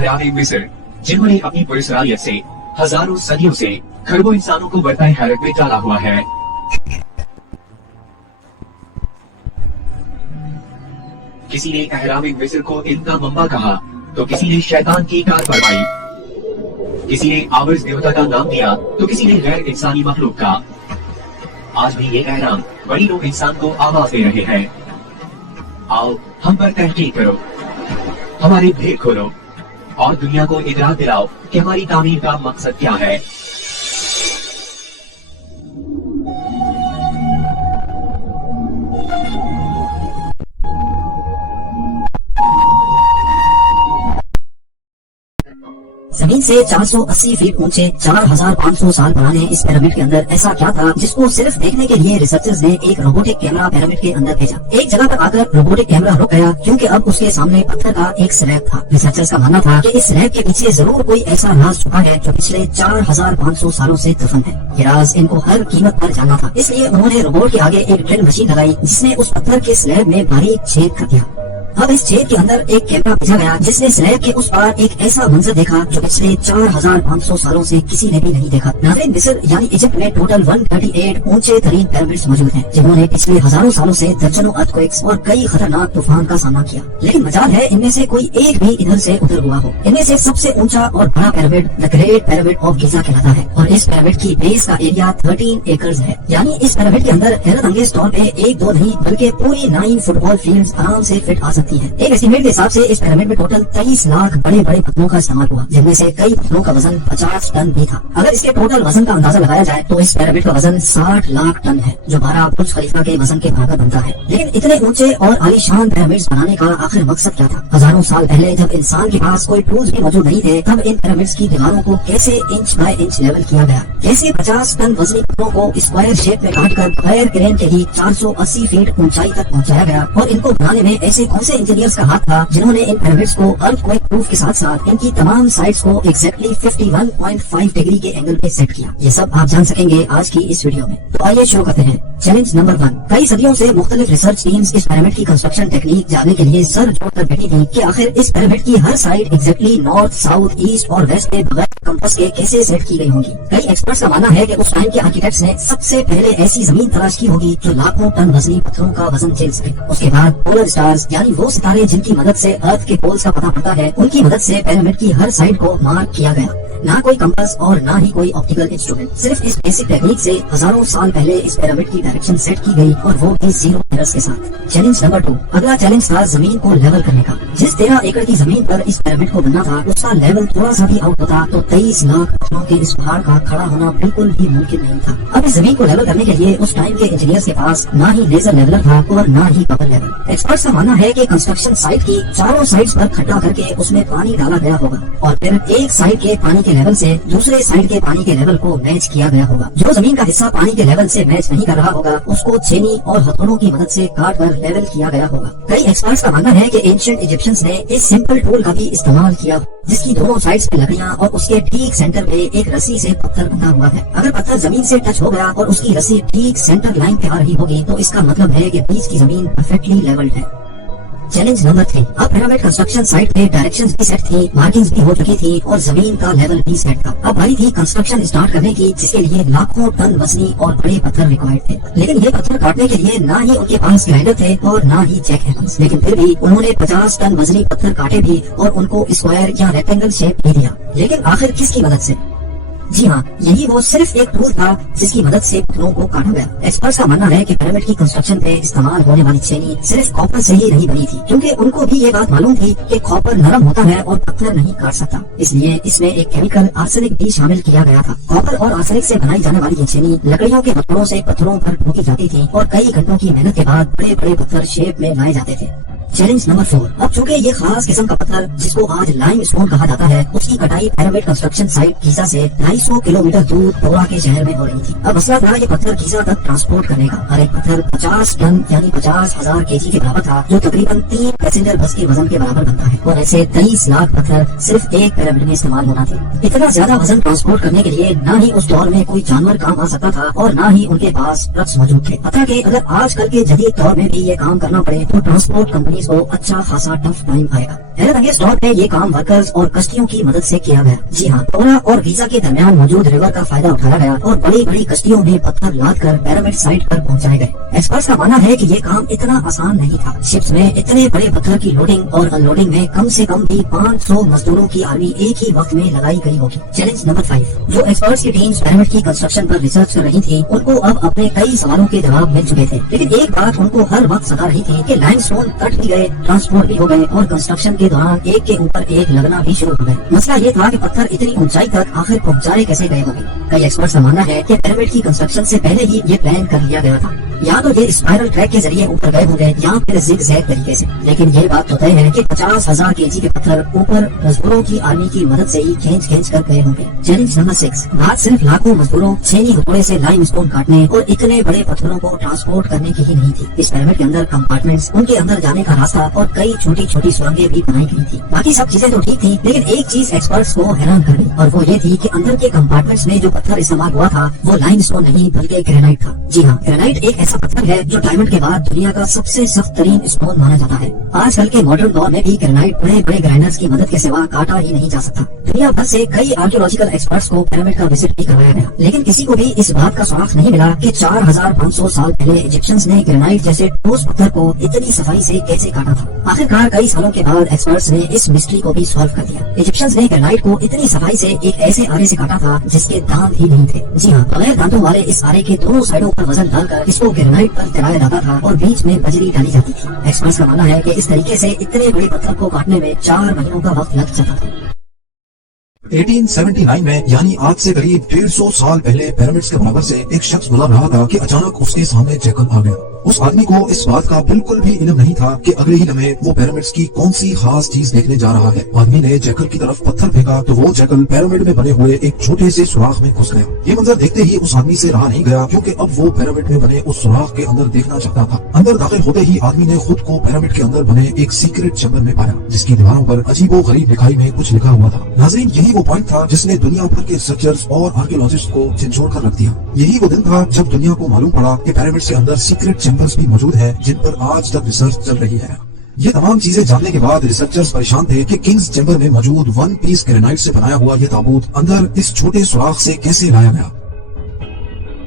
हयात मिस्र, जिन्होंने अपनी पुरस्कारियत से हजारों सदियों से खरबों इंसानों को बरताए हैरत में डाला हुआ है। किसी ने अहराम मिस्र को इनका मंबा कहा तो किसी ने शैतान की कार फरमाई, किसी ने आवर्स देवता का नाम दिया तो किसी ने गैर इंसानी मखलूक का। आज भी ये अहराम बड़ी लोग इंसान को आवाज दे रहे हैं, आओ हम पर तहकीक करो, हमारे भेद खोलो और दुनिया को इतराज दिलाओ कि हमारी तामीर का मकसद क्या है। जमीन से 480 फीट ऊंचे 4500 साल पुराने इस पिरामिड के अंदर ऐसा क्या था जिसको सिर्फ देखने के लिए रिसर्चर्स ने एक रोबोटिक कैमरा पिरामिड के अंदर भेजा। एक जगह पर आकर रोबोटिक कैमरा रुक गया क्योंकि अब उसके सामने पत्थर का एक स्लैब था। रिसर्चर्स का मानना था कि इस स्लैब के पीछे जरूर कोई ऐसा राज छुपा है जो पिछले 4500 सालों से दफन है। ये राज इनको हर कीमत पर जानना था, इसलिए उन्होंने रोबोट के आगे एक ड्रिल मशीन लगाई जिसने उस पत्थर के स्लैब में बारीक छेद कर दिया। अब इस छेद के अंदर एक कैमरा भेजा गया जिसने स्लैब के उस पार एक ऐसा मंजर देखा जो पिछले 4500 सालों से किसी ने भी नहीं देखा। नाज़रीन, मिस्र यानी इजिप्ट में टोटल 138 ऊंचे तरीन पिरामिड्स मौजूद हैं जिन्होंने पिछले हजारों सालों से दर्जनों अर्थक्वेक्स और कई खतरनाक तूफान का सामना किया, लेकिन मजाल है इनमें से कोई एक भी इधर से उधर हुआ हो। इनमें से सबसे ऊंचा और बड़ा pyramid the great pyramid of Giza कहलाता है और इस पिरामिड की बेस का एरिया 13 एकड़ है। यानी इस पिरामिड के अंदर हैरत अंगेज तौर पे एक दो नहीं बल्कि पूरी 9 फुटबॉल फील्ड आराम से फिट आ सकती है। एक एस्टीमेट के हिसाब से इस पिरामिड में टोटल 23 लाख बड़े बड़े पत्थरों का इस्तेमाल हुआ, जिनमें से कई पत्थरों का वजन 50 टन भी था। अगर इसके टोटल वजन का अंदाजा लगाया जाए तो इस पिरामिड का वजन 60 लाख टन है, जो 12 बुर्ज खलीफा के वजन के बराबर बनता है। लेकिन इतने ऊंचे और आलीशान पिरामिड्स बनाने का आखिर मकसद क्या था? हजारों साल पहले जब इंसान के पास कोई टूल्स भी मौजूद नहीं थे, तब इन पिरामिड्स की दीवारों को कैसे इंच बाय इंच लेवल किया गया? कैसे 50 टन वजनी पत्थरों को स्क्वायर शेप में काट कर बगैर क्रेन के ही 480 फीट ऊंचाई तक पहुंचाया गया? और इनको बनाने में ऐसे कौन से इंजीनियर्स का हाथ था जिन्होंने इन पिरामिड्स को अर्थक्वेक प्रूफ के साथ साथ इनकी तमाम साइड्स को एग्जैक्टली 51.5 डिग्री के एंगल पे सेट किया? ये सब आप जान सकेंगे आज की इस वीडियो में। तो आइए शुरू करते हैं। Challenge number 1। कई सदियों से मुख्तलिफ रिसर्च टीम्स इस पिरामिड की कंस्ट्रक्शन टेक्निक जानने के लिए सर जोड़कर बैठी थी कि आखिर इस पिरामिड की हर side exactly north, south, east और वेस्ट के बगैर कंपास के कैसे सेट की गई होंगी। कई एक्सपर्ट्स का मानना है कि उस टाइम के आर्किटेक्ट्स ने सबसे पहले ऐसी जमीन तलाश की होगी जो लाखों टन वजनी पत्थरों का वजन झेल सके। उसके बाद पोलर स्टार्स यानी वो सितारे जिनकी मदद से अर्थ के पोल्स का पता पड़ता है, उनकी मदद से पिरामिड की हर साइड को मार्क किया गया। ना कोई कंपास और ना ही कोई ऑप्टिकल इंस्ट्रूमेंट, सिर्फ इस बेसिक टेक्निक से हजारों साल पहले इस पिरामिड की डायरेक्शन सेट की गई और वो भी 0 एरर्स के साथ। Challenge number 2। अगला चैलेंज था जमीन को लेवल करने का। जिस 13 एकड़ की जमीन पर इस पिरामिड को बनना था, उसका लेवल थोड़ा सा भी आउट होता तो 23 लाख पत्थरों के इस पहाड़ का खड़ा होना बिल्कुल भी मुमकिन नहीं था। अब इस जमीन को लेवल करने के लिए उस टाइम के इंजीनियर्स के पास ना ही लेजर लेवलर था और ना ही कवर लेवल। एक्सपर्ट्स का मानना है कि कंस्ट्रक्शन साइट की चारों साइड्स पर खड्डा करके उसमें पानी डाला गया होगा और फिर एक साइड के पानी के लेवल से दूसरे साइड के पानी के लेवल को मैच किया गया होगा। जो जमीन का हिस्सा पानी के लेवल से मैच नहीं कर रहा होगा, उसको छेनी और हथौड़ों की मदद से काट कर लेवल किया गया होगा। कई एक्सपर्ट्स का मानना है कि एंशिएंट इजिप्शियंस ने इस सिंपल टूल का भी इस्तेमाल किया, जिसकी दोनों साइड्स पे लकड़ियां और उसके ठीक सेंटर पे एक रस्सी से पत्थर बंधा हुआ है। अगर पत्थर जमीन से टच हो गया और उसकी रस्सी ठीक सेंटर लाइन पे आ रही होगी तो इसका मतलब है कि बीच की जमीन परफेक्टली लेवल्ड है। Challenge number 3। अब पिरामिड कंस्ट्रक्शन साइट पे डायरेक्शंस भी सेट थी, मार्किंग्स भी हो चुकी थी और जमीन का लेवल भी सेट था। अब बारी थी कंस्ट्रक्शन स्टार्ट करने की, जिसके लिए लाखों टन वजनी और बड़े पत्थर रिक्वायर्ड थे। लेकिन ये पत्थर काटने के लिए ना ही उनके पास ग्राइंडर थे और ना ही जैक हैमर्स, लेकिन फिर भी उन्होंने 50 टन वजनी पत्थर काटे भी और उनको स्क्वायर या रेक्टेंगल शेप दे दिया। लेकिन आखिर किसकी मदद से? जी हाँ, यही वो सिर्फ एक टूल था जिसकी मदद से पत्थरों को काटा गया। एक्सपर्ट्स का मानना है कि पिरामिड की कंस्ट्रक्शन पे इस्तेमाल होने वाली छेनी सिर्फ कॉपर से ही नहीं बनी थी, क्योंकि उनको भी ये बात मालूम थी कि कॉपर नरम होता है और पत्थर नहीं काट सकता। इसलिए इसमें एक केमिकल आर्सेनिक भी शामिल किया गया था। कॉपर और आर्सेनिक से बनाई जाने वाली ये छेनी लकड़ियों के हथौड़ों से पत्थरों पर ठोकी जाती थी और कई घंटों की मेहनत के बाद बड़े बड़े पत्थर शेप में लाए जाते थे। Challenge number 4। अब चूंकि ये खास किस्म का पत्थर जिसको आज लाइम स्टोन कहा जाता है, उसकी कटाई पिरामिड कंस्ट्रक्शन साइट गीजा से 250 किलोमीटर दूर तोरा के शहर में हो रही थी। अब मसला था ये पत्थर गीजा तक ट्रांसपोर्ट करने का। हर एक पत्थर 50 टन यानी 50,000 केजी के बराबर था, जो तकरीबन 3 पैसेंजर बस के वजन के बराबर बनता है। और ऐसे 23 लाख पत्थर सिर्फ एक पिरामिड में इस्तेमाल होना थे। इतना ज्यादा वजन ट्रांसपोर्ट करने के लिए ना ही उस दौर में कोई जानवर काम आ सकता था और ना ही उनके पास ट्रक्स मौजूद थे। अतः कि अगर आजकल के जदीद दौर में भी ये काम करना पड़े तो ट्रांसपोर्ट कंपनी آرمیز کو اچھا خاصا ٹف ٹائم آئے گا۔ حیرت انگیز طور پہ یہ کام ورکرز اور کشتیوں کی مدد سے کیا گیا۔ جی ہاں، پورا اور گیزا کے درمیان موجود ریور کا فائدہ اٹھایا گیا اور بڑی بڑی کشتیوں میں پتھر لاد کر پیرامڈ سائٹ پر پہنچائے گئے۔ ایکسپرٹس کا ماننا ہے کہ یہ کام اتنا آسان نہیں تھا۔ شپس میں اتنے بڑے پتھر کی لوڈنگ اور ان لوڈنگ میں کم سے کم بھی 500 مزدوروں کی آرمی ایک ہی وقت میں لگائی گئی ہوگی۔ چیلنج نمبر 5، جو ایکسپرٹس کی ٹیمز پیرامڈ کی کنسٹرکشن پر ریسرچ کر رہی تھی، ان کو اب اپنے کئی سوالوں کے جواب مل چکے تھے، لیکن ایک بات ان کو ہر وقت ستا رہی تھی کہ لائم سٹون کٹ بھی گئے، ٹرانسپورٹ بھی ہو گئے اور کنسٹرکشن کے دوران ایک کے اوپر ایک لگنا بھی شروع ہو گئے۔ مسئلہ یہ تھا کہ پتھر اتنی اونچائی تک آخر پہنچائے کیسے گئے ہوں گے۔ کئی ایکسپرٹس کا ماننا ہے کہ پیرامڈ کی کنسٹرکشن سے پہلے ہی یہ پلان کر لیا گیا تھا، یا تو یہ اسپائرل ٹریک کے ذریعے اوپر گئے ہوں گے یا پھر زگ زیگ طریقے سے، لیکن یہ بات تو طے ہے کہ 50,000 kg کے پتھر اوپر مزدوروں کی آرمی کی مدد سے ہی کھینچ کر گئے ہوں گے۔ چیلنج نمبر 6، بات صرف لاکھوں مزدوروں چھینی ہتھوڑے سے لائم سٹون کاٹنے اور اتنے بڑے پتھروں کو ٹرانسپورٹ کرنے کی ہی نہیں تھی۔ اس پیرامڈ کے اندر کمپارٹمنٹس، ان کے اندر جانے کا راستہ اور کئی چھوٹی چھوٹی سرنگیں بھی بنائی گئی تھی۔ باقی سب چیزیں تو ٹھیک تھی، لیکن ایک چیز ایکسپرٹس کو حیران کر گئی اور وہ یہ تھی کہ اندر کے کمپارٹمنٹس میں جو پتھر استعمال ہوا تھا وہ لائم سٹون نہیں بلکہ گرینائٹ تھا۔ جی ہاں، گرینائٹ ایک ایسا پتھر ہے جو ڈائمنڈ کے بعد دنیا کا سب سے سخت ترین اسٹون مانا جاتا ہے۔ آج کل کے ماڈرن دور میں بھی گرینائٹ بڑے بڑے گرائنڈرز کی مدد کے سوا کاٹا ہی نہیں جا سکتا۔ دنیا بھر سے کئی آرکیولوجیکل ایکسپرٹس کو پیرامڈ کا وزٹ بھی کروایا گیا، لیکن کسی کو بھی اس بات کا سراغ نہیں ملا کہ 4500 سال پہلے ایجپشنز نے گرینائٹ جیسے ٹھوس پتھر کو اتنی صفائی سے کیسے کاٹا تھا۔ آخرکار کئی سالوں کے بعد ایکسپرٹس نے اس مسٹری کو بھی سالو کر دیا۔ ایجپشنز نے گرینائٹ کو اتنی صفائی سے ایک ایسے آرے سے کاٹا تھا جس کے دانت ہی نہیں تھے۔ جی ہاں، بغیر دانتوں والے اس آرے کے دونوں سائڈوں پر وزن ڈال کر اس کو گرینائٹ پر چڑھایا جاتا تھا اور بیچ میں بجری ڈالی جاتی تھی۔ ایکسپرٹس کا ماننا ہے کہ اس طریقے سے اتنے بڑے پتھر کو کاٹنے میں 4 مہینوں کا وقت لگ جاتا تھا۔ 1879 میں یعنی آج سے قریب 150 سال پہلے پیرامڈس کے برابر سے ایک شخص گزر رہا تھا کہ اچانک اس کے سامنے جیکل آ گیا۔ اس آدمی کو اس بات کا بالکل بھی علم نہیں تھا کہ اگلے ہی لمحے وہ پیرامڈس کی کون سی خاص چیز دیکھنے جا رہا ہے۔ آدمی نے جیکل کی طرف پتھر پھینکا تو وہ جیکل پیرامڈ میں بنے ہوئے ایک چھوٹے سے سوراخ میں گھس گیا۔ یہ منظر دیکھتے ہی اس آدمی سے رہا نہیں گیا، کیونکہ اب وہ پیرامڈ میں بنے اس سوراخ کے اندر دیکھنا چاہتا تھا۔ اندر داخل ہوتے ہی آدمی نے خود کو پیرامڈ کے اندر بنے ایک سیکرٹ چیمبر میں پایا، جس کی دیواروں پر عجیب و غریب لکھائی میں کچھ لکھا ہوا تھا۔ ناظرین، یہی وہ پوائنٹ تھا جس نے دنیا بھر کے ریسرچرز اور آرکیولوجسٹ کو جھنجھوڑ کر رکھ دیا۔ یہی وہ دن تھا جب دنیا کو معلوم پڑا کہ پیرامڈ کے اندر سیکرٹ چیمبرز بھی موجود ہیں جن پر آج تک ریسرچ چل رہی ہے۔ یہ تمام چیزیں جاننے کے بعد ریسرچرز پریشان تھے کہ کنگز چیمبر میں موجود 1 پیس گرینائٹ سے بنایا ہوا یہ تابوت اندر اس چھوٹے سوراخ سے کیسے لایا گیا۔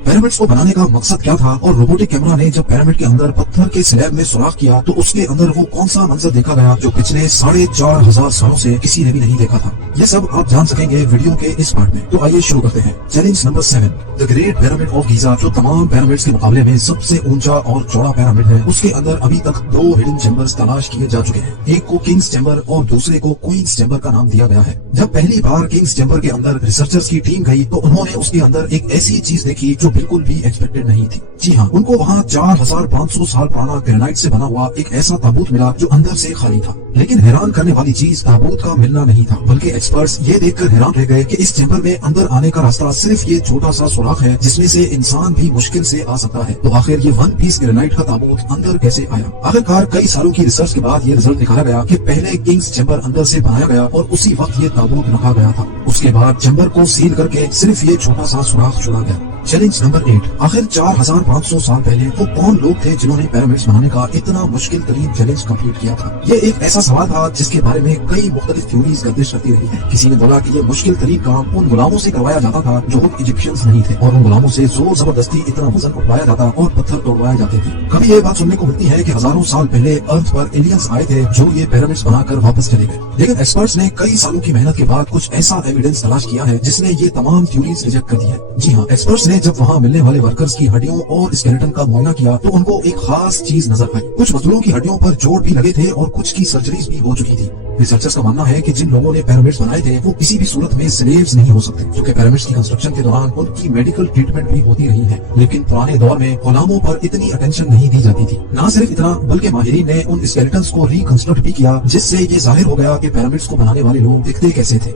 پیرامڈس کو بنانے کا مقصد کیا تھا، اور روبوٹک کیمرہ نے جب پیرامڈ کے اندر پتھر کے سلیب میں سوراخ کیا تو اس کے اندر وہ کون سا منظر دیکھا گیا جو پچھلے 4500 سالوں سے کسی نے بھی نہیں دیکھا تھا۔ یہ سب آپ جان سکیں گے ویڈیو کے اس پارٹ میں۔ تو آئیے شروع کرتے ہیں۔ Challenge number 7، the great pyramid of Giza, جو تمام پیرامڈس کے مقابلے میں سب سے اونچا اور چوڑا پیرامڈ ہے۔ اس کے اندر ابھی تک 2 ہڈن چیمبرز تلاش کیے جا چکے ہیں، ایک کو کنگز چیمبر اور دوسرے کو کوئنز چیمبر کا نام دیا گیا ہے۔ جب پہلی بار کنگز چیمبر کے اندر ریسرچرز کی ٹیم گئی تو انہوں نے اس کے اندر ایک ایسی چیز دیکھی جو بالکل بھی ایکسپیکٹڈ نہیں تھی۔ جی ہاں، ان کو وہاں 4500 سال پرانا گرینائٹ سے بنا ہوا ایک ایسا تابوت ملا جو اندر سے خالی تھا۔ لیکن حیران کرنے والی چیز تابوت کا ملنا نہیں تھا، بلکہ ایکسپرٹس یہ دیکھ کر حیران رہ گئے کہ اس چیمبر میں اندر آنے کا راستہ صرف یہ چھوٹا سا سوراخ ہے جس میں سے انسان بھی مشکل سے آ سکتا ہے۔ تو آخر یہ 1 پیس گرینائٹ کا تابوت اندر کیسے آیا؟ آخرکار کئی سالوں کی ریسرچ کے بعد یہ رزلٹ دکھایا گیا کہ پہلے کنگز چیمبر اندر سے بنایا گیا اور اسی وقت یہ تابوت رکھا گیا تھا۔ اس کے بعد چیمبر کو سیل کر کے صرف یہ چھوٹا سا سوراخ چھوڑا گیا۔ چیلنج نمبر 8، آخر 4500 سال پہلے وہ کون لوگ تھے جنہوں نے پیرامڈس بنانے کا اتنا مشکل ترین چیلنج کمپلیٹ کیا تھا؟ یہ ایک ایسا سوال تھا جس کے بارے میں کئی مختلف تھیوریز گردش کرتی رہی ہیں۔ کسی نے بولا کہ یہ مشکل ترین کام ان غلاموں سے کروایا جاتا تھا جو خود ایجپشنز نہیں تھے، اور ان غلاموں سے زور زبردستی اتنا وزن اٹھوایا جاتا اور پتھر توڑوائے جاتے تھے۔ کبھی یہ بات سننے کو ملتی ہے کہ ہزاروں سال پہلے ارتھ پر ایلینز آئے تھے جو یہ پیرامڈس بنا کر واپس چلے گئے، لیکن ایکسپرٹس نے کئی سالوں کی محنت کے بعد کچھ ایسا ایویڈنس تلاش کیا ہے جس نے یہ تمام تھیوریز ریجیکٹ کر دی ہے۔ جی ہاں، ایکسپرٹس نے جب وہاں ملنے والے ورکرز کی ہڈیوں اور اسکیلیٹن کا معائنہ کیا تو ان کو ایک خاص چیز نظر آئی۔ کچھ مزدوروں کی ہڈیوں پر چوٹ بھی لگے تھے اور کچھ کی سرجریز بھی ہو چکی تھی۔ ریسرچرز کا ماننا ہے کہ جن لوگوں نے پیرامڈس بنائے تھے وہ کسی بھی صورت میں سلیوز نہیں ہو سکتے، کیونکہ پیرامڈس کی کنسٹرکشن کے دوران ان کی میڈیکل ٹریٹمنٹ بھی ہوتی رہی ہے، لیکن پرانے دور میں غلاموں پر اتنی اٹینشن نہیں دی جاتی تھی۔ نہ صرف اتنا بلکہ ماہرین نے ان اسکیلیٹنز کو ریکنسٹرکٹ بھی کیا، جس سے یہ ظاہر ہو گیا کہ پیرامڈس کو بنانے والے لوگ دکھتے کیسے تھے۔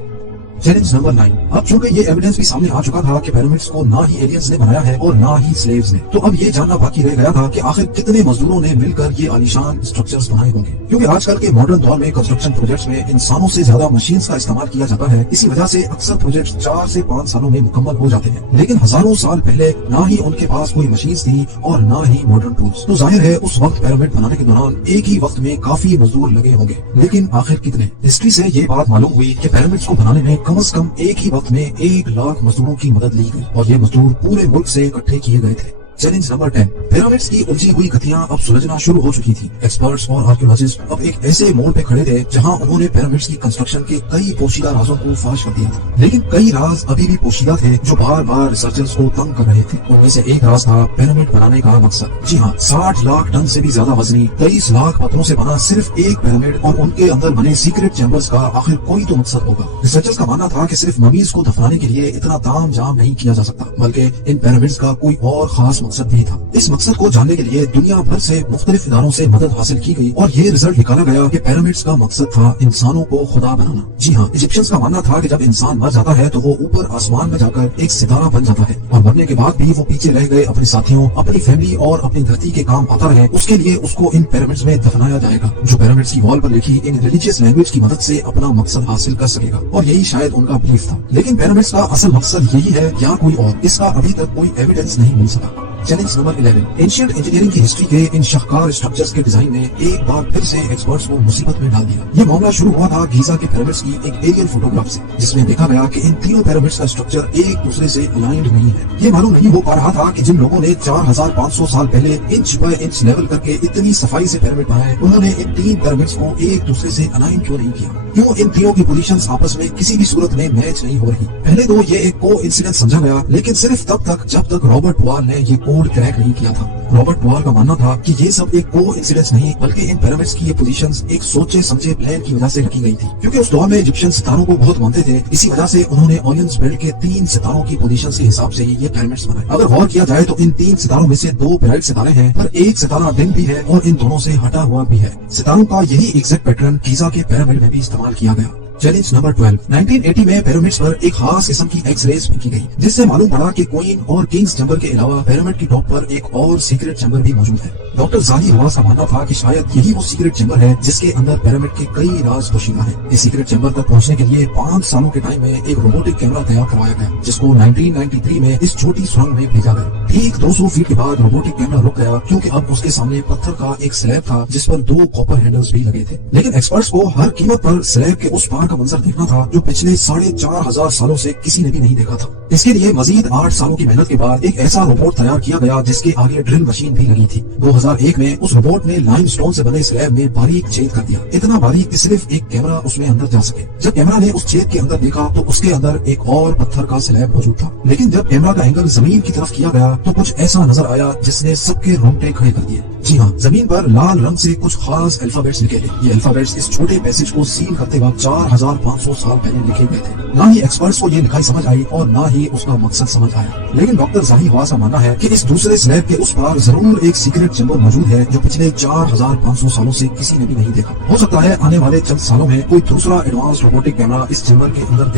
Challenge number 9। अब चूंकि ये एविडेंस भी सामने आ चुका था कि पिरामिड्स को ना ही एलियंस ने बनाया है और ना ही स्लेव्स ने, तो अब ये जानना बाकी रह गया था कि आखिर कितने मजदूरों ने मिलकर ये आलीशान स्ट्रक्चर्स बनाए होंगे। क्योंकि आजकल के मॉडर्न दौर में कंस्ट्रक्शन प्रोजेक्ट्स में इंसानों से ज्यादा मशीन्स का इस्तेमाल किया जाता है। इसी वजह से अक्सर प्रोजेक्ट्स 4 से 5 सालों में मुकम्मल हो जाते हैं। लेकिन हजारों साल पहले ना ही उनके पास कोई मशीन्स थी और ना ही मॉडर्न टूल्स, तो जाहिर है उस वक्त पिरामिड बनाने के दौरान एक ही वक्त में काफी मजदूर लगे होंगे। लेकिन आखिर कितने? हिस्ट्री से ये बात मालूम हुई कि पिरामिड्स को बनाने में कम से कम एक ही वक्त में 1 लाख मजदूरों की मदद ली गई और ये मजदूर पूरे मुल्क से इकट्ठे किए गए थे। Challenge number 10। पिरामिड्स की उलझी हुई गतियां अब सुलझना शुरू हो चुकी थी। एक्सपर्ट्स और आर्कियोलॉजिस्ट अब एक ऐसे मोड़ पे खड़े थे जहां उन्होंने पिरामिड्स की कंस्ट्रक्शन के कई पोशीदा राजों को फाश कर दिया था। लेकिन कई राज अभी भी पोशीदा थे जो बार बार रिसर्चर्स को तंग कर रहे थे। उनमें से एक राज था पिरामिड बनाने का मकसद। जी हाँ, 60 लाख टन से भी ज्यादा वजनी 23 लाख पत्थरों से बना सिर्फ एक पिरामिड और उनके अंदर बने सीक्रेट चैम्बर्स का आखिर कोई तो मकसद होगा। रिसर्चर्स का मानना था कि सिर्फ ममीज को दफनाने के लिए इतना ताम झाम नहीं किया जा सकता, बल्कि इन पिरामिड्स का कोई और खास मकसद भी था। इस मकसद को जानने के लिए दुनिया भर से मुख्तलिफ इदारों से मदद हासिल की गई और ये रिजल्ट निकाला गया कि पिरामिड्स का मकसद था इंसानों को खुदा बनाना। जी हाँ, इजिप्शियंस का मानना था कि जब इंसान मर जाता है तो वो ऊपर आसमान में जाकर एक सितारा बन जाता है और मरने के बाद भी वो पीछे रह गए अपने साथियों, अपनी फैमिली और अपनी धरती के काम आता रहे, उसके लिए उसको इन पिरामिड्स में दफनाया जाएगा, जो पिरामिड्स की वॉल पर लिखी इन रिलीजियस लैंग्वेज की मदद से अपना मकसद हासिल कर सकेगा। और यही शायद उनका बिलीफ था। लेकिन पिरामिड्स का असल मकसद यही है या कोई और, इसका अभी तक कोई एविडेंस नहीं मिल सका। Challenge number 11। एंशिएंट इंजीनियरिंग की हिस्ट्री के इन शाहकार स्ट्रक्चर्स के डिजाइन ने एक बार फिर से एक्सपर्ट्स को मुसीबत में डाल दिया। ये मामला शुरू हुआ था गीजा के पिरामिड्स की एक एरियल फोटोग्राफ से, जिसमें देखा गया कि इन तीनों पिरामिड्स का स्ट्रक्चर एक दूसरे से अलाइंड नहीं है। ये मालूम नहीं हो पा रहा था कि जिन लोगों ने 4500 साल पहले इंच बाय इंच लेवल करके इतनी सफाई से पिरामिड बनाए, उन्होंने इन 3 पिरामिड्स को एक दूसरे से अलाइन क्यों नहीं किया? क्यों इन तीनों की पोजीशंस आपस में किसी भी सूरत में मैच नहीं हो रही? पहले तो ये एक कोइंसिडेंस समझा गया, लेकिन सिर्फ तब तक जब तक रॉबर्ट पुआल ने ये कोड क्रैक नहीं किया था। रॉबर्ट पुआल का मानना था कि ये सब एक कोइंसिडेंस नहीं, बल्कि इन पिरामिड्स की ये पोजीशंस एक सोचे समझे प्लान की वजह से रखी गई थी। क्योंकि उस दौर में इजिप्शियन सितारों को बहुत मानते थे, इसी वजह से उन्होंने ओरियंस बेल्ट के 3 सितारों की पोजीशंस के हिसाब से ही ये पिरामिड्स बनाए। अगर गौर किया जाए तो इन 3 सितारों में से 2 ब्राइट सितारे हैं, पर एक सितारा डिम भी है और इन दोनों से हटा हुआ भी है। सितारों का यही एग्जैक्ट पैटर्न गीजा के पिरामिड में भी इस्तेमाल किया गया। Challenge number 12। 1980 में पिरामिड्स पर एक खास किस्म की एक्स रेज फेंकी गई, जिससे मालूम पड़ा कि क्वीन और किंग्स चैम्बर के अलावा पिरामिड की टॉप पर एक और सीक्रेट चैम्बर भी मौजूद है। डॉक्टर जाहिर नवाज का मानना था कि शायद यही वो सीक्रेट चैम्बर है जिसके अंदर पिरामिड के कई राज पोशीदा है। इस सीक्रेट चैम्बर तक पहुंचने के लिए 5 सालों के टाइम में एक रोबोटिक कैमरा तैयार करवाया गया, जिसको 1993 में इस छोटी सुरंग में भेजा गया। ठीक 200 फीट के बाद रोबोटिक कैमरा रुक गया, क्योंकि अब उसके सामने पत्थर का एक स्लैब था जिस पर 2 कॉपर हैंडल्स भी लगे थे। लेकिन एक्सपर्ट्स को हर कीमत पर स्लैब के उस पार का मंजर देखना था जो पिछले 4500 सालों से किसी ने भी नहीं देखा था। इसके लिए मजीद 8 सालों की मेहनत के बाद एक ऐसा रोबोट तैयार किया गया जिसके आगे ड्रिल मशीन भी लगी थी। 2001 में उस रोबोट ने लाइमस्टोन से बने स्लैब में बारीक छेद कर दिया, इतना बारीक कि सिर्फ एक कैमरा उसमें अंदर जा सके। जब कैमरा ने उस छेद के अंदर देखा तो उसके अंदर एक और पत्थर का स्लैब मौजूद था। लेकिन जब कैमरा का एंगल जमीन की तरफ किया गया तो कुछ ऐसा नजर आया जिसने सबके रोंगटे खड़े कर दिए। जी हाँ, जमीन पर लाल रंग से कुछ खास अल्फाबेट्स लिखे थे। ये अल्फाबेट्स इस छोटे पैसेज को सील करते वक्त 4500 साल पहले लिखे गए थे। ना ही एक्सपर्ट्स को ये लिखाई समझ आई और ना ही उसका मकसद समझ आया। लेकिन डॉक्टर जाहिर नवाज का मानना है कि इस दूसरे स्लैब के उस पार जरूर एक सीक्रेट चैम्बर मौजूद है जो पिछले 4500 सालों से किसी ने भी नहीं देखा। हो सकता है आने वाले चंद सालों में कोई दूसरा एडवांस रोबोटिक कैमरा इस चैम्बर के अंदर।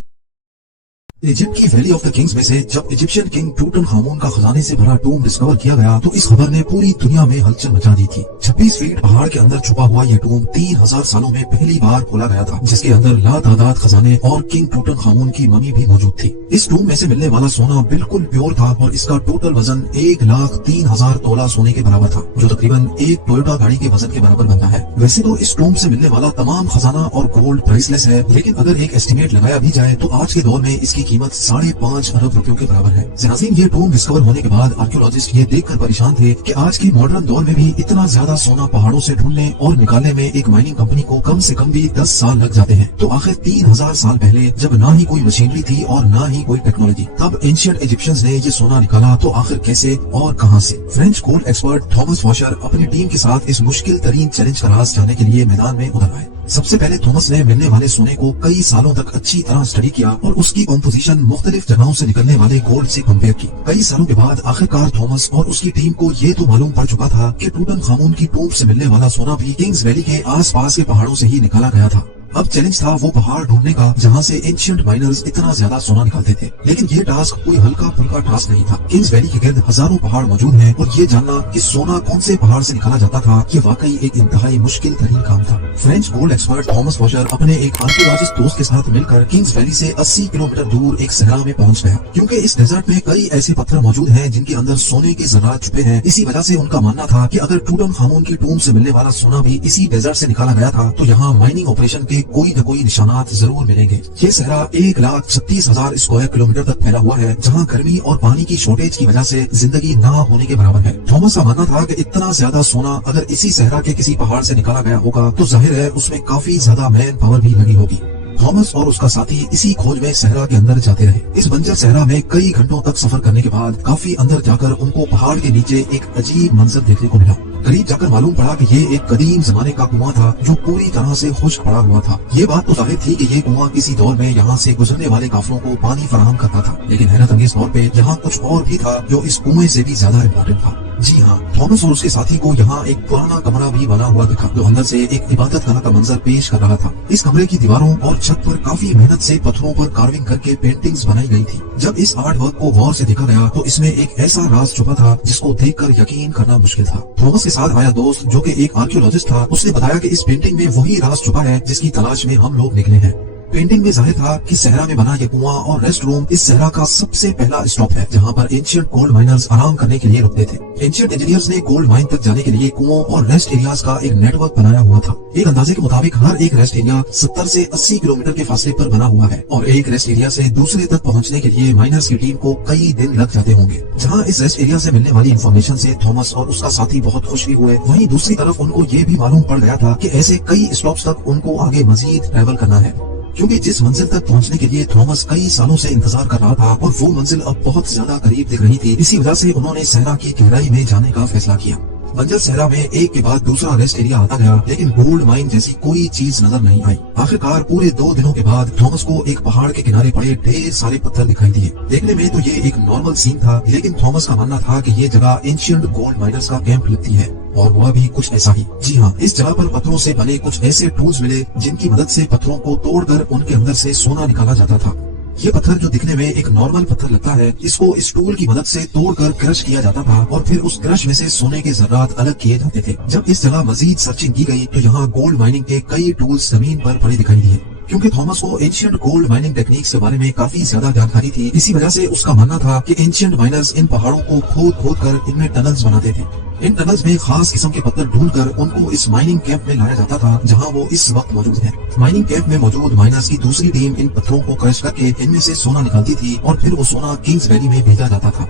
इजिप्ट की वैली ऑफ द किंग्स में से जब इजिप्शियन किंग टूटनखामुन का खजाने से भरा टूम डिस्कवर किया गया तो इस खबर ने पूरी दुनिया में हलचल मचा दी थी। 26 फीट पहाड़ के अंदर छुपा हुआ यह टूम 3000 सालों में पहली बार खोला गया था, जिसके अंदर लातादाद खजाने और किंग टूटनखामुन की ममी भी मौजूद थी। इस टूम में से मिलने वाला सोना बिल्कुल प्योर था और इसका टोटल वजन 1,03,000 तोला सोने के बराबर था, जो तकरीबन एक टोयोटा गाड़ी के वजन के बराबर बनता है। वैसे तो इस टूम से मिलने वाला तमाम खजाना और गोल्ड प्राइसलेस है, लेकिन अगर एक एस्टिमेट लगाया भी जाए तो आज के दौर में इसकी कीमत 5.5 अरब रुपयों के बराबर है। नाज़रीन, ये टूम डिस्कवर होने के बाद आर्कियोलॉजिस्ट ये देखकर परेशान थे कि आज के मॉडर्न दौर में भी इतना ज्यादा सोना पहाड़ों से ढूंढने और निकालने में एक माइनिंग कंपनी को कम से कम भी 10 साल लग जाते हैं। तो आखिर 3000 साल पहले जब ना ही कोई मशीनरी थी और ना ही कोई टेक्नोलॉजी, तब एंशिएंट इजिप्शियंस ने ये सोना निकाला तो आखिर कैसे और कहां से? French gold expert Thomas washer अपनी टीम के साथ इस मुश्किल तरीन चैलेंज का राज जानने के लिए मैदान में उतर आए। सबसे पहले थॉमस ने मिलने वाले सोने को कई सालों तक अच्छी तरह स्टडी किया और उसकी कॉम्पोजिशन मुख्तलिफ जगहों से निकलने वाले गोल्ड से कंपेयर की। कई सालों के बाद आखिरकार थॉमस और उसकी टीम को ये तो मालूम पड़ चुका था कि टूटनखामुन की टूम से मिलने वाला सोना भी किंग्स वैली के आसपास के पहाड़ों से ही निकाला गया था। अब चैलेंज था वो पहाड़ ढूंढने का जहाँ से एंशिएंट माइनर्स इतना ज्यादा सोना निकालते थे। लेकिन ये टास्क कोई हल्का फुल्का टास्क नहीं था। किंग्स वैली के गिर्द हजारों पहाड़ मौजूद हैं और ये जानना कि सोना कौन से पहाड़ से निकाला जाता था, ये वाकई एक इंतहाई मुश्किल तरीन काम था। French gold expert Thomas washer अपने एक आर्कियोलॉजिस्ट दोस्त के साथ मिलकर किंग्स वैली से 80 किलोमीटर दूर एक सहरा में पहुंच गया, क्योंकि इस डेजर्ट में कई ऐसे पत्थर मौजूद हैं जिनके अंदर सोने के ज़रात छुपे हैं। इसी वजह से उनका मानना था कि अगर टूटनखामुन की टूम से मिलने वाला सोना भी इसी डेजर्ट से निकाला गया था तो यहाँ माइनिंग ऑपरेशन के कोई न कोई निशानात जरूर मिलेंगे। ये सहरा 1,36,000 स्क्वायर किलोमीटर तक फैला हुआ है, जहाँ गर्मी और पानी की शॉर्टेज की वजह से जिंदगी ना होने के बराबर है। थॉमस का मानना था कि इतना ज्यादा सोना अगर इसी सहरा के किसी पहाड़ से निकाला गया होगा तो जाहिर है उसमें काफी ज्यादा मैन पावर भी लगी होगी। थॉमस और उसका साथी इसी खोज में सहरा के अंदर जाते रहे। इस बंजर सहरा में कई घंटों तक सफर करने के बाद काफी अंदर जाकर उनको पहाड़ के नीचे एक अजीब मंजर देखने को मिला। करीब जाकर मालूम पड़ा कि ये एक कदीम जमाने का कुआं था जो पूरी तरह से खुश्क पड़ा हुआ था। ये बात तो जाहिर थी कि ये कुआं किसी दौर में यहाँ से गुजरने वाले काफिलों को पानी फराहम करता था, लेकिन हैरत अंगेज तौर पे यहाँ कुछ और भी था जो इस कुएं से भी ज्यादा इम्पोर्टेंट था। जी हाँ, थॉमस और उसके साथी को यहाँ एक पुराना कमरा भी बना हुआ दिखा जो अंदर से एक इबादत खाना का मंजर पेश कर रहा था। इस कमरे की दीवारों और छत पर काफी मेहनत से पत्थरों पर कार्विंग करके पेंटिंग्स बनाई गई थी। जब इस आर्ट वर्क को गौर से देखा गया तो इसमें एक ऐसा राज छुपा था जिसको देखकर यकीन करना मुश्किल था। थॉमस के साथ आया दोस्त जो कि एक आर्कियोलॉजिस्ट था, उसने बताया कि इस पेंटिंग में वही राज छुपा है जिसकी तलाश में हम लोग निकले हैं। पेंटिंग में जाहिर था कि सहरा में बना ये कुआं और रेस्ट रूम इस सहरा का सबसे पहला स्टॉप है जहां पर एंशिएंट गोल्ड माइनर्स आराम करने के लिए रुकते थे। एंशिएंट इंजीनियर्स ने गोल्ड माइन तक जाने के लिए कुओं और रेस्ट एरियाज का एक नेटवर्क बनाया हुआ था। एक अंदाजे के मुताबिक हर एक रेस्ट एरिया 70 से 80 किलोमीटर के फासले पर बना हुआ है और एक रेस्ट एरिया से दूसरे तक पहुंचने के लिए माइनर्स की टीम को कई दिन लग जाते होंगे। जहां इस रेस्ट एरिया से मिलने वाली इन्फॉर्मेशन से थॉमस और उसका साथी बहुत खुश भी हुए, वहीं दूसरी तरफ उनको ये भी मालूम पड़ गया था कि ऐसे कई स्टॉप्स तक उनको आगे मजीद ट्रैवल करना है, क्योंकि जिस मंजिल तक पहुंचने के लिए थॉमस कई सालों से इंतजार कर रहा था और वो मंजिल अब बहुत ज्यादा करीब दिख रही थी। इसी वजह से उन्होंने सहरा की गहराई में जाने का फैसला किया। बंजर सहरा में एक के बाद दूसरा रेस्ट एरिया आता गया, लेकिन गोल्ड माइन जैसी कोई चीज नजर नहीं आई। आखिरकार पूरे 2 दिनों के बाद थॉमस को एक पहाड़ के किनारे पड़े ढेर सारे पत्थर दिखाई दिए। देखने में तो ये एक नॉर्मल सीन था, लेकिन थॉमस का मानना था कि ये जगह एंशिएंट गोल्ड माइनर्स का कैंप लगती है और वह भी कुछ ऐसा ही। जी हाँ, इस जगह पर पत्थरों से बने कुछ ऐसे टूल्स मिले जिनकी मदद से पत्थरों को तोड़कर उनके अंदर से सोना निकाला जाता था। ये पत्थर जो दिखने में एक नॉर्मल पत्थर लगता है, इसको इस टूल की मदद से तोड़कर क्रश किया जाता था और फिर उस क्रश में से सोने के ज़रात अलग किए जाते थे। जब इस जगह मजीद सर्चिंग की गई तो यहाँ गोल्ड माइनिंग के कई टूल्स जमीन पर पड़े दिखाई दिए। क्योंकि थॉमस को एंशिएंट गोल्ड माइनिंग टेक्निक्स के बारे में काफी ज्यादा जानकारी थी, इसी वजह से उसका मानना था कि एंशिएंट माइनर्स इन पहाड़ों को खोद कर इनमें टनल्स बनाते थे। इन टनल्स में खास किस्म के पत्थर ढूंढकर उनको इस माइनिंग कैंप में लाया जाता था जहां वो इस वक्त मौजूद है। माइनिंग कैंप में मौजूद माइनर्स की दूसरी टीम इन पत्थरों को क्रश करके इनमें से सोना निकालती थी और फिर वो सोना किंग्स वैली में भेजा जाता था।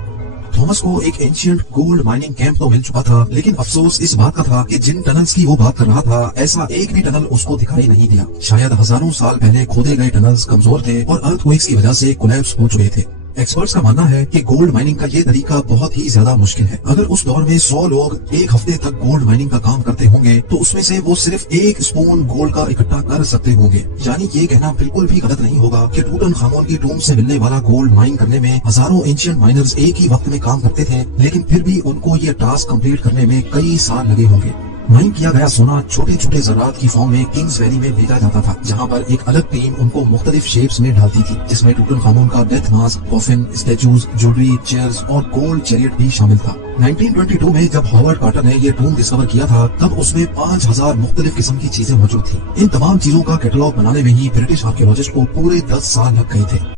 थॉमस को एक एंशिएंट गोल्ड माइनिंग कैंप तो मिल चुका था, लेकिन अफसोस इस बात का था कि जिन टनल्स की वो बात कर रहा था, ऐसा एक भी टनल उसको दिखाई नहीं दिया। शायद हजारों साल पहले खोदे गए टनल्स कमजोर थे और अर्थक्वेक्स की वजह से कोलैप्स हो चुके थे। एक्सपर्ट्स का मानना है कि गोल्ड माइनिंग का ये तरीका बहुत ही ज्यादा मुश्किल है। अगर उस दौर में 100 लोग एक हफ्ते तक गोल्ड माइनिंग का काम करते होंगे तो उसमें से वो सिर्फ 1 स्पून गोल्ड का इकट्ठा कर सकते होंगे। यानी ये कहना बिल्कुल भी गलत नहीं होगा कि टूटनखामुन की टूम से मिलने वाला गोल्ड माइन करने में हजारों एंशिएंट माइनर्स एक ही वक्त में काम करते थे, लेकिन फिर भी उनको ये टास्क कंप्लीट करने में कई साल लगे होंगे। माइन किया गया सोना छोटे छोटे ज़रात की फॉर्म में किंग्स वैली में भेजा जाता था, जहां पर एक अलग टीम उनको मुख्तलिफ शेप्स में डालती थी, जिसमें टूटनखामुन का death mask, coffin, statues, jewellery, chairs और गोल्ड चैरियट भी शामिल था। 1922 में जब हॉवर्ड कार्टर ने ये टूम डिस्कवर किया था, तब उसमें 5000 मुख्तलिफ किस्म की चीजें मौजूद थी। इन तमाम चीजों का कैटलॉग बनाने में ही ब्रिटिश आर्कियोलॉजिस्ट को पूरे 10 साल लग गए थे।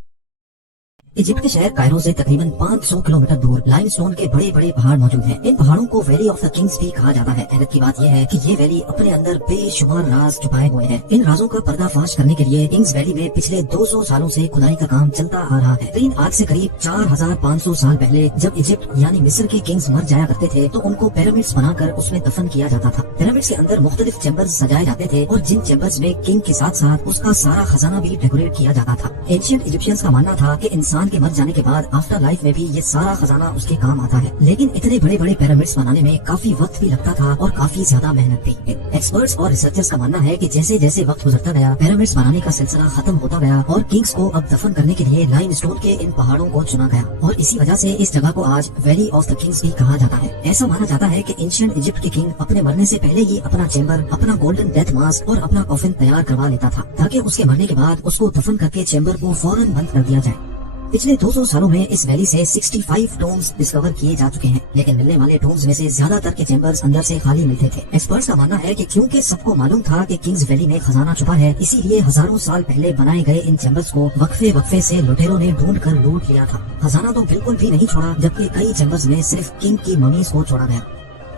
इजिप्ट के शहर कायरो से तकरीबन 500 किलोमीटर दूर लाइमस्टोन के बड़े बड़े पहाड़ मौजूद हैं। इन पहाड़ों को वैली ऑफ द किंग्स भी कहा जाता है। हैरत की बात यह है कि ये वैली अपने अंदर बेशुमार राज छुपाए हुए हैं। इन राजों का पर्दाफाश करने के लिए किंग्स वैली में पिछले 200 सालों से खुदाई का काम चलता आ रहा है। लेकिन आज से करीब 4500 साल पहले जब इजिप्ट यानी मिस्र के किंग्स मर जाया करते थे तो उनको पिरामिड्स बनाकर उसमें दफन किया जाता था। पिरामिड्स के अंदर मुख्तलिफ चैम्बर्स सजाए जाते थे और जिन चैम्बर्स में किंग के साथ साथ उसका सारा खजाना भी डेकोरेट किया जाता था। एंशिएंट इजिप्शियंस का मानना था कि इंसान इंसान के मर जाने के बाद आफ्टर लाइफ में भी ये सारा खजाना उसके काम आता है। लेकिन इतने बड़े बड़े पिरामिड्स बनाने में काफी वक्त भी लगता था और काफी ज्यादा मेहनत भी। एक्सपर्ट्स और रिसर्चर्स का मानना है कि जैसे जैसे वक्त गुजरता गया पिरामिड्स बनाने का सिलसिला खत्म होता गया और किंग्स को अब दफन करने के लिए लाइमस्टोन के इन पहाड़ों को चुना गया और इसी वजह से इस जगह को आज वैली ऑफ द किंग्स भी कहा जाता है। ऐसा माना जाता है कि एंशिएंट इजिप्ट के किंग अपने मरने से पहले ही अपना चेम्बर, अपना गोल्डन डेथ मास्क और अपना कॉफिन तैयार करवा लेता था ताकि उसके मरने के बाद उसको दफन करके चेम्बर को फौरन बंद कर दिया जाए। पिछले 200 सालों में इस वैली से 65 टोम्स डिस्कवर किए जा चुके हैं, लेकिन मिलने वाले टोम्स में से ज्यादातर के चेम्बर्स अंदर से खाली मिलते थे। एक्सपर्ट्स का मानना है कि क्योंकि सबको मालूम था कि किंग्स वैली में खजाना छुपा है, इसीलिए हजारों साल पहले बनाए गए इन चेम्बर्स को वक्फे वक्फे से लुटेरों ने ढूंढ कर लूट लिया था। खजाना तो बिल्कुल भी नहीं छोड़ा, जबकि कई चेम्बर्स में सिर्फ किंग की ममीज को छोड़ा गया।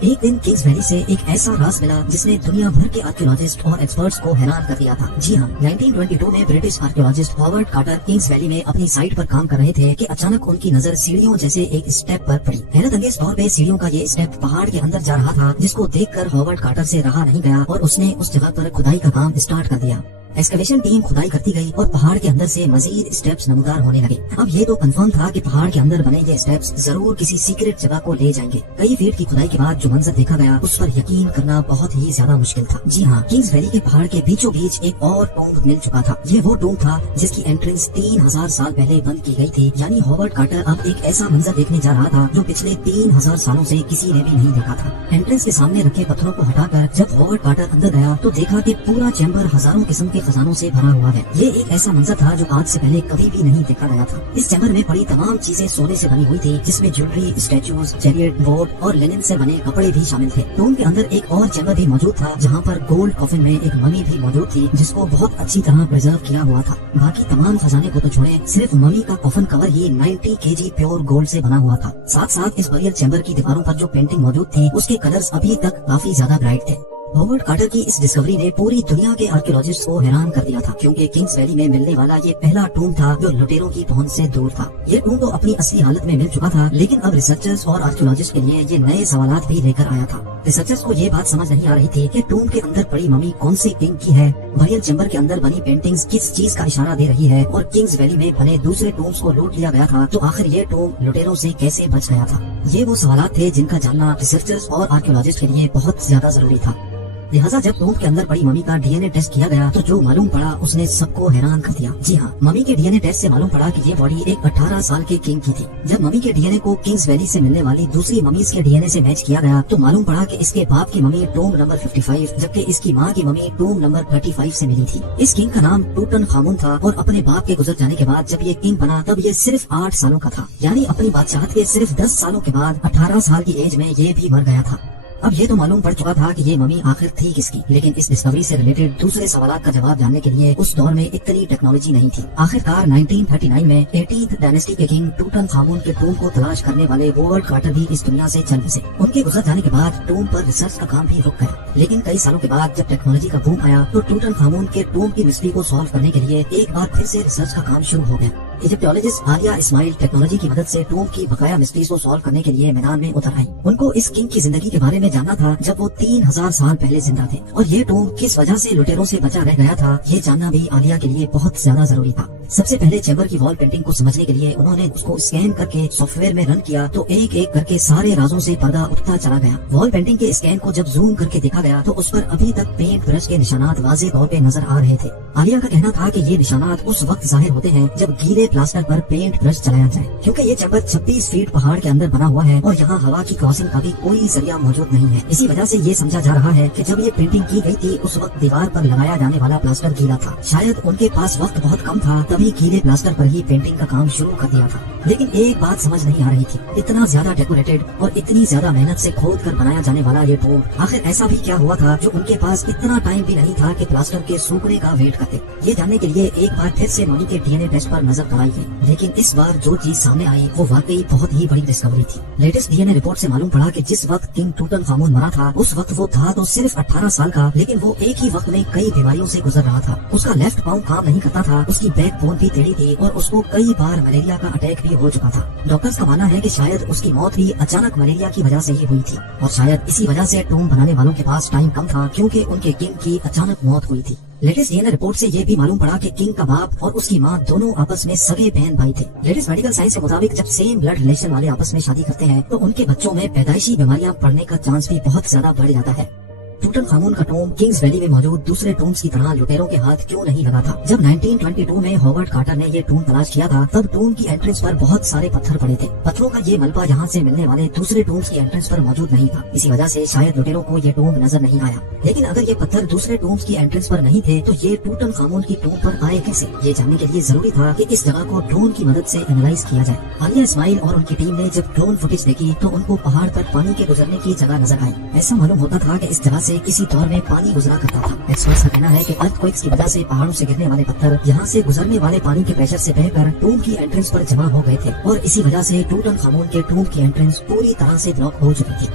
एक दिन किंग्स वैली से एक ऐसा राज मिला जिसने दुनिया भर के आर्कियोलॉजिस्ट और एक्सपर्ट्स को हैरान कर दिया था। जी हाँ, 1922 में British archaeologist Howard Carter Kings Valley में अपनी साइट पर काम कर रहे थे कि अचानक उनकी नजर सीढ़ियों जैसे एक स्टेप पर पड़ी। हैरत अंगेज तौर पे सीढ़ियों का ये स्टेप पहाड़ के अंदर जा रहा था, जिसको देखकर हॉवर्ड कार्टर से रहा नहीं गया और उसने उस जगह पर खुदाई का काम स्टार्ट कर दिया। एक्सकवेशन टीम खुदाई करती गई और पहाड़ के अंदर से मजीद स्टेप्स नमूदार होने लगे। अब ये तो कंफर्म था कि पहाड़ के अंदर बने ये स्टेप्स जरूर किसी सीक्रेट जगह को ले जाएंगे। कई फीट की खुदाई के बाद जो मंजर देखा गया उस पर यकीन करना बहुत ही ज्यादा मुश्किल था। जी हाँ, किंग्स वैली के पहाड़ के बीचों बीच एक और टोम्ब मिल चुका था। ये वो टोम्ब था जिसकी एंट्रेंस 3000 साल पहले बंद की गई थी। यानी हॉवर्ड कार्टर अब एक ऐसा मंजर देखने जा रहा था जो पिछले 3000 सालों से किसी ने भी नहीं देखा था। एंट्रेंस के सामने रखे पत्थरों को हटाकर जब हॉवर्ड कार्टर अंदर गया तो देखा कि पूरा चैम्बर हजारों किस्म के खजानों से भरा हुआ है। ये एक ऐसा मंजर था जो आज से पहले कभी भी नहीं देखा गया था। इस चैम्बर में पड़ी तमाम चीजें सोने से बनी हुई थी, जिसमें ज्वेलरी, स्टैचूज, चैरियट, बोट और लिनन से बने कपड़े भी शामिल थे। टोम्ब के अंदर एक और चैम्बर भी मौजूद था जहाँ पर गोल्ड कॉफिन में एक ममी भी मौजूद थी जिसको बहुत अच्छी तरह प्रिजर्व किया हुआ था। बाकी तमाम खजाने को तो छोड़े, सिर्फ ममी का कॉफिन कवर ही 90 kg प्योर गोल्ड से बना हुआ था। साथ साथ इस बरियल चैम्बर की दीवारों पर जो पेंटिंग मौजूद थी उसके कलर्स अभी तक काफी ज्यादा ब्राइट थे। हॉवर्ड कार्टर की इस डिस्कवरी ने पूरी दुनिया के आर्कियोलॉजिस्ट को हैरान कर दिया था, क्योंकि किंग्स वैली में मिलने वाला ये पहला टूम था जो लुटेरों की पहुंच से दूर था। ये टूम तो अपनी असली हालत में मिल चुका था, लेकिन अब रिसर्चर्स और आर्कियोलॉजिस्ट के लिए ये नए सवालात भी लेकर आया था। रिसर्चर्स को ये बात समझ नहीं आ रही थी कि टूम के अंदर पड़ी ममी कौन से किंग की है, बरियल चैम्बर के अंदर बनी पेंटिंग्स किस चीज का इशारा दे रही है, और किंग्स वैली में बने दूसरे टूम्स को लूट लिया गया था तो आखिर ये टूम लुटेरों से कैसे बच गया था। ये वो सवालात थे जिनका जानना रिसर्चर्स और आर्कियोलॉजिस्ट के लिए बहुत ज्यादा जरूरी था। लिहाजा जब टूम्ब के अंदर पड़ी ममी का डीएनए टेस्ट किया गया तो जो मालूम पड़ा उसने सबको हैरान कर दिया। जी हाँ, ममी के डीएनए टेस्ट से मालूम पड़ा कि ये बॉडी एक 18 साल के किंग की थी। जब ममी के डीएनए को किंग्स वैली से मिलने वाली दूसरी ममीज के डीएनए से मैच किया गया तो मालूम पड़ा कि इसके बाप की ममी टूम्ब नंबर 55 जबकि इसकी माँ की ममी टूम्ब नंबर 35 से मिली थी। इस किंग का नाम टूटनखामुन था और अपने बाप के गुजर जाने के बाद जब ये किंग बना तब ये सिर्फ 8 सालों का था। यानी अपनी बादशाहत के सिर्फ 10 सालों के बाद 18 साल की एज में ये भी मर गया था। अब ये तो मालूम पड़ चुका था कि ये ममी आखिर थी किसकी, लेकिन इस डिस्कवरी से रिलेटेड दूसरे सवालात का जवाब जानने के लिए उस दौर में इतनी टेक्नोलॉजी नहीं थी। आखिरकार 1939 में 18th डायनेस्टी के किंग टूटनखामुन के टूम्ब को तलाश करने वाले हॉवर्ड कार्टर भी इस दुनिया से चल बसे। उनके गुजर जाने के बाद टूम्ब पर रिसर्च का काम भी रुक गया, लेकिन कई सालों के बाद जब टेक्नोलॉजी का बूम आया तो टूटनखामुन के टूम्ब की मिस्ट्री को सॉल्व करने के लिए एक बार फिर से रिसर्च का काम शुरू हो गया। इजिप्टोलॉजिस्ट आलिया इस्माइल टेक्नोलॉजी की मदद से टूम्ब की बकाया मिस्ट्रीज को सॉल्व करने के लिए मैदान में उतर आई। उनको इस किंग की जिंदगी के बारे में जानना था जब वो 3000 साल पहले जिंदा थे, और ये टूम्ब किस वजह से लुटेरों से बचा रह गया था ये जानना भी आलिया के लिए बहुत ज्यादा जरूरी था। सबसे पहले चैम्बर की वॉल पेंटिंग को समझने के लिए उन्होंने उसको स्कैन करके सॉफ्टवेयर में रन किया तो एक एक करके सारे राजों से पर्दा उठता चला गया। वॉल पेंटिंग के स्कैन को जब जूम करके देखा गया तो उस पर अभी तक पेंट ब्रश के निशानात वाज़ेह तौर पे नजर आ रहे थे। आलिया का कहना था कि ये निशानात उस वक्त जाहिर होते हैं जब गीले प्लास्टर पर पेंट ब्रश चलाया जाए, क्योंकि ये चैम्बर 26 फीट पहाड़ के अंदर बना हुआ है और यहाँ हवा की क्रॉसिंग का भी कोई जरिया मौजूद नहीं है। इसी वजह से ये समझा जा रहा है कि जब ये पेंटिंग की गई थी उस वक्त दीवार पर लगाया जाने वाला प्लास्टर गीला था। शायद उनके पास वक्त बहुत कम था, तभी गीले प्लास्टर पर ही पेंटिंग का काम शुरू कर दिया था। लेकिन एक बात समझ नहीं आ रही थी, इतना ज्यादा डेकोरेटेड और इतनी ज्यादा मेहनत से खोद कर बनाया जाने वाला ये टूम्ब, आखिर ऐसा भी क्या हुआ था जो उनके पास इतना टाइम भी नहीं था कि प्लास्टर के सूखने का वेट करते। ये जानने के लिए एक बार फिर से ममी के डीएनए टेस्ट पर नजर दौड़ाई गई, लेकिन इस बार जो चीज सामने आई वो वाकई बहुत ही बड़ी डिस्कवरी थी। लेटेस्ट डीएनए रिपोर्ट से मालूम पड़ा कि जिस वक्त किंग टूटनखामुन मरा था उस वक्त वो था तो सिर्फ 18 साल का, लेकिन वो एक ही वक्त में कई बीमारियों से गुजर रहा था। उसका लेफ्ट पाँव काम नहीं करता था, उसकी बैक बोन भी टेढ़ी थी और उसको कई बार मलेरिया का अटैक भी हो चुका था। डॉक्टर्स का मानना है कि शायद उसकी मौत भी अचानक मलेरिया की वजह से ही हुई थी और शायद इसी वजह से टूम बनाने वालों के पास टाइम कम था, क्योंकि उनके किंग की अचानक मौत हुई थी। लेटेस्ट डीएनए रिपोर्ट से ये भी मालूम पड़ा कि किंग का बाप और उसकी माँ दोनों आपस में सगे बहन भाई थे। लेटेस्ट मेडिकल साइंस के मुताबिक जब सेम ब्लड रिलेशन वाले आपस में शादी करते हैं तो उनके बच्चों में पैदाइशी बीमारियां पड़ने का चांस भी बहुत ज्यादा बढ़ जाता है। टूटनखामुन का टोम किंग्स वैली में मौजूद दूसरे टोम्स की तरह लुटेरों के हाथ क्यों नहीं लगा था? जब 1922 में हॉवर्ड कार्टर ने ये टोम तलाश किया था तब टोम की एंट्रेंस पर बहुत सारे पत्थर पड़े थे। पत्थरों का ये मलबा यहाँ से मिलने वाले दूसरे टोम्स की एंट्रेंस पर मौजूद नहीं था। इसी वजह से शायद लुटेरों को ये टोम नजर नहीं आया। लेकिन अगर ये पत्थर दूसरे टोम्स की एंट्रेंस पर नहीं थे तो ये टूटनखामुन की टोम पर आए कैसे? ये जानने के लिए जरूरी था कि इस जगह को ड्रोन की मदद से एनालाइज किया जाए। आलिया इस्माइल और उनकी टीम ने जब ड्रोन फुटेज देखी तो उनको पहाड़ पर पानी के गुजरने की जगह नजर आई। ऐसा मालूम होता था कि इस जगह से किसी दौर में पानी गुजरा करता था। एक्सपर्ट्स का कहना है कि अर्थक्वेक्स की वजह से पहाड़ों से गिरने वाले पत्थर यहाँ से गुजरने वाले पानी के प्रेशर से बहकर टूम की एंट्रेंस पर जमा हो गए थे और इसी वजह से टूटनखामुन के टूम की एंट्रेंस पूरी तरह से ब्लॉक हो चुकी थी।